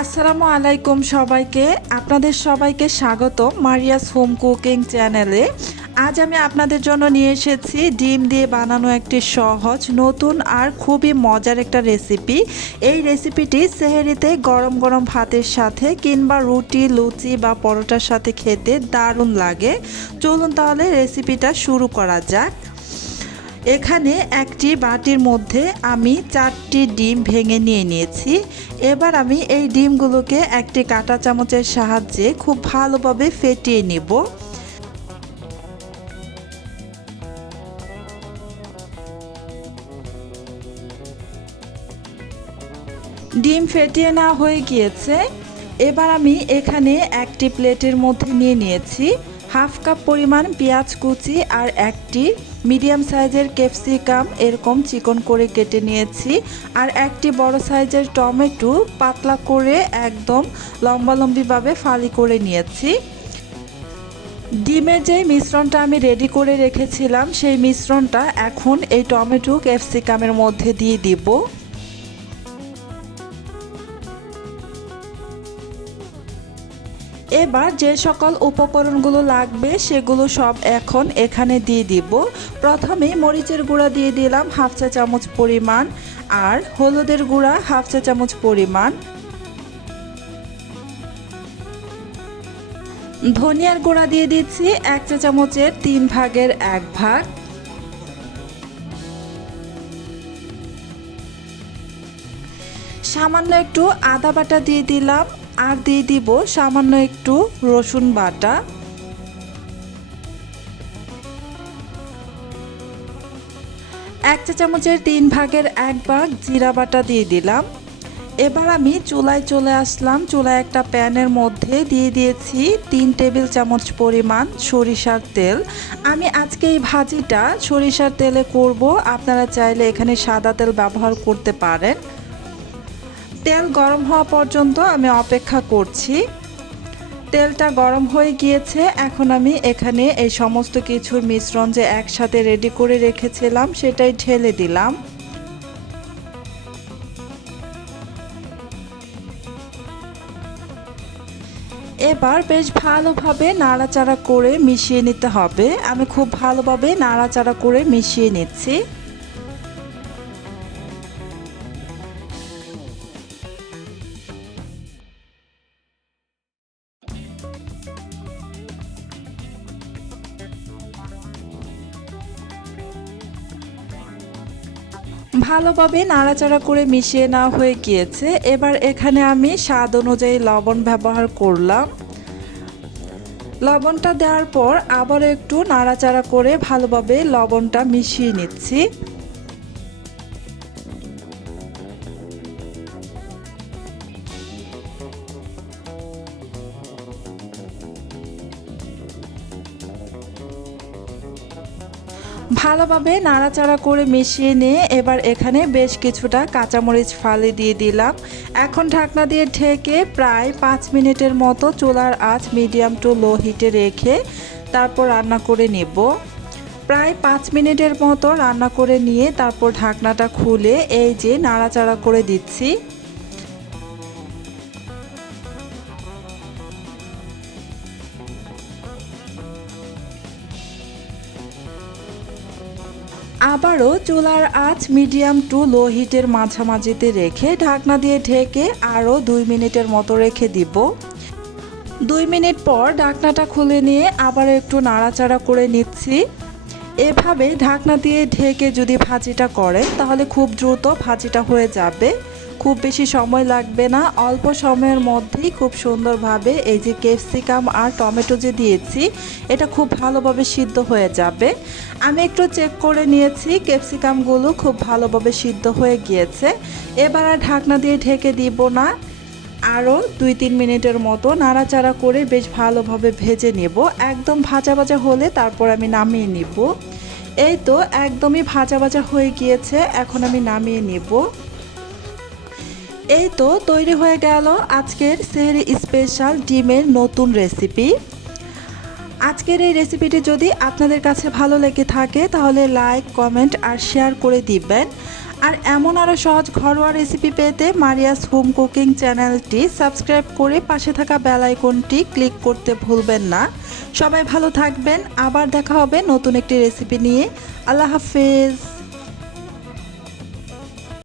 আসসালামু আলাইকুম সবাইকে। আপনাদের সবাইকে স্বাগত মারিয়াস হোম কুকিং চ্যানেলে। আজ আমি আপনাদের জন্য নিয়ে এসেছি ডিম দিয়ে বানানো একটি সহজ নতুন আর খুবই মজার একটা রেসিপি। এই রেসিপিটি সেহরিতে গরম গরম ভাতের সাথে কিংবা রুটি, লুচি বা পরোটার সাথে খেতে দারুণ লাগে। চলুন তাহলে রেসিপিটা শুরু করা যাক। এখানে একটি বাটির মধ্যে আমি 4টি ডিম ভেঙে নিয়ে নিয়েছি। এবার আমি এই ডিমগুলোকে একটি কাঁটা চামচের সাহায্যে খুব ভালোভাবে ফেটিয়ে নেব। ডিম ফেটিয়ে নেওয়া হয়ে গিয়েছে। এবার আমি এখানে একটি প্লেটের মধ্যে নিয়ে নিয়েছি হাফ কাপ পরিমাণ পেঁয়াজ কুচি আর একটি মিডিয়াম সাইজের ক্যাপসিকাম এরকম চিকন করে কেটে নিয়েছি, আর একটি বড় সাইজের টমেটো পাতলা করে একদম লম্বালম্বিভাবে ফালি করে নিয়েছি। ডিমের যে মিশ্রণটা আমি রেডি করে রেখেছিলাম সেই মিশ্রণটা এখন এই টমেটো ক্যাপসিকামের মধ্যে দিয়ে দিব। এবার যে সকল উপকরণগুলো লাগবে সেগুলো সব এখন এখানে দিয়ে দিব। প্রথমে মরিচের গুঁড়া দিয়ে দিলাম হাফ চা চামচ পরিমাণ, আর হলুদের গুঁড়া হাফ চা চামচ পরিমাণ, ধনিয়ার গুঁড়া দিয়ে দিচ্ছি 1 চা চামচের 3 ভাগের 1 ভাগ, সামান্য একটু আদা বাটা দিয়ে দিলাম, আর দিয়ে দিব সামান্য একটু রসুন বাটা, 1 চা চামচের 3 ভাগের 1 ভাগ জিরা বাটা দিয়ে দিলাম। এবার আমি চুলায় চলে আসলাম। চুলায় একটা প্যানের মধ্যে দিয়ে দিয়েছি 3 টেবিল চামচ পরিমাণ সরিষার তেল। আমি আজকে এই ভাজিটা সরিষার তেলে করব, আপনারা চাইলে এখানে সাদা তেল ব্যবহার করতে পারেন। তেল গরম হওয়া পর্যন্ত আমি অপেক্ষা করছি। তেলটা গরম হয়ে গিয়েছে। এখন আমি এখানে এই সমস্ত কিছুর মিশ্রণ যে একসাথে রেডি করে রেখেছিলাম সেটাই ঢেলে দিলাম। এবার বেশ ভালোভাবে নাড়াচাড়া করে মিশিয়ে নিতে হবে। আমি খুব ভালোভাবে নাড়াচাড়া করে মিশিয়ে নিচ্ছি। ভালোভাবে নাড়াচাড়া করে মিশিয়ে নেওয়া হয়ে গিয়েছে। এবার এখানে আমি স্বাদ অনুযায়ী লবণ ব্যবহার করলাম। লবণটা দেওয়ার পর আবার একটু নাড়াচাড়া করে ভালোভাবে লবণটা মিশিয়ে নিচ্ছি। ভালোভাবে নাড়াচাড়া করে মিশিয়ে নিয়ে এবার এখানে বেশ কিছুটা কাঁচামরিচ ফালি দিয়ে দিলাম। এখন ঢাকনা দিয়ে ঢেকে প্রায় 5 মিনিটের মতো চুলার আঁচ মিডিয়াম টু লো হিটে রেখে তারপর রান্না করে নেব। প্রায় 5 মিনিটের মতো রান্না করে নিয়ে তারপর ঢাকনাটা খুলে এই যে নাড়াচাড়া করে দিচ্ছি। আবারও চুলার আঁচ মিডিয়াম টু লো হিটের মাঝামাঝিতে রেখে ঢাকনা দিয়ে ঢেকে আরও 2 মিনিটের মতো রেখে দিব। 2 মিনিট পর ঢাকনাটা খুলে নিয়ে আবার একটু নাড়াচাড়া করে নিচ্ছি। এভাবে ঢাকনা দিয়ে ঢেকে যদি ভাজিটা করেন তাহলে খুব দ্রুত ভাজিটা হয়ে যাবে, খুব বেশি সময় লাগবে না। অল্প সময়ের মধ্যেই খুব সুন্দরভাবে এই যে ক্যাপসিকাম আর টমেটো যে দিয়েছি এটা খুব ভালোভাবে সিদ্ধ হয়ে যাবে। আমি একটু চেক করে নিয়েছি, ক্যাপসিকামগুলো খুব ভালোভাবে সিদ্ধ হয়ে গিয়েছে। এবার আর ঢাকনা দিয়ে ঢেকে দিব না, আরও 2-3 মিনিটের মতো নাড়াচাড়া করে বেশ ভালোভাবে ভেজে নেব। একদম ভাজা ভাজা হলে তারপর আমি নামিয়ে নিব। এই তো একদমই ভাজা ভাজা হয়ে গিয়েছে, এখন আমি নামিয়ে নেব। এই তো তৈরি হয়ে গেল আজকের সেহরি স্পেশাল ডিমের নতুন রেসিপি। আজকের এই রেসিপিটি যদি আপনাদের কাছে ভালো লেগে থাকে তাহলে লাইক, কমেন্ট আর শেয়ার করে দিবেন। আর এমন আরও সহজ ঘরোয়া রেসিপি পেতে মারিয়াস হোম কুকিং চ্যানেলটি সাবস্ক্রাইব করে পাশে থাকা বেল আইকনটি ক্লিক করতে ভুলবেন না। সবাই ভালো থাকবেন, আবার দেখা হবে নতুন একটি রেসিপি নিয়ে। আল্লাহ হাফেজ।